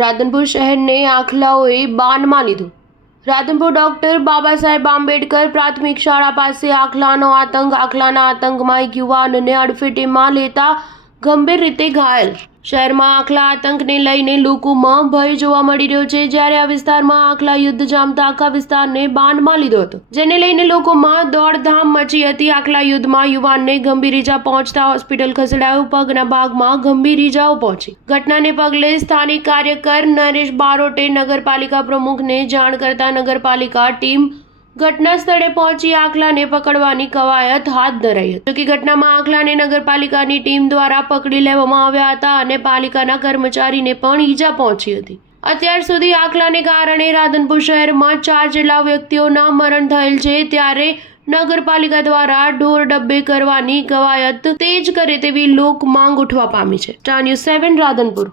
રાધનપુર શહેરને આખલાઓએ બાનમાં લીધું। રાધનપુર ડોક્ટર બાબા સાહેબ આંબેડકર પ્રાથમિક શાળા પાસે આખલાનો આતંક। આખલાના આતંકમાં એક યુવાનને અડફેટેમાં લેતા ગંભીર રીતે ઘાયલ। શહેરમાં આખલા આતંકને લઈને લોકોમાં ભય જોવા મળી રહ્યો છે। જ્યારે આ વિસ્તારમાં આખલા યુદ્ધ જામતા આખા વિસ્તારને બાનમાં લીધો હતો, જેને લઈને લોકોમાં દોડધામ મચી હતી। આખલા યુદ્ધમાં યુવાનને ગંભીર ઈજા પહોંચતા હોસ્પિટલ ખસેડાયો। પગના ભાગમાં ગંભીર ઈજાઓ પહોંચી। ઘટનાને પગલે સ્થાનિક કાર્યકર નરેશ બારોટે નગરપાલિકા પ્રમુખને જાણ કરતા નગરપાલિકા ટીમ ઘટના સ્થળે પહોંચી આખલાને પકડવાની કવાયત હાથ ધરાઈ હતી। જોકે ઘટનામાં આખલાને નગરપાલિકાની ટીમ દ્વારા પકડી લેવામાં આવ્યા હતા અને પાલિકાના કર્મચારીને પણ ઈજા પહોંચી હતી। અત્યાર સુધી આખલાને કારણે રાધનપુર શહેરમાં 4 જેટલા વ્યક્તિઓના મરણ થયેલ છે। ત્યારે નગરપાલિકા દ્વારા ઢોર ડબ્બે કરવાની કવાયત તેજ કરે તેવી લોક માંગ ઉઠવા પામી છે। Star news 7 Radhanpur.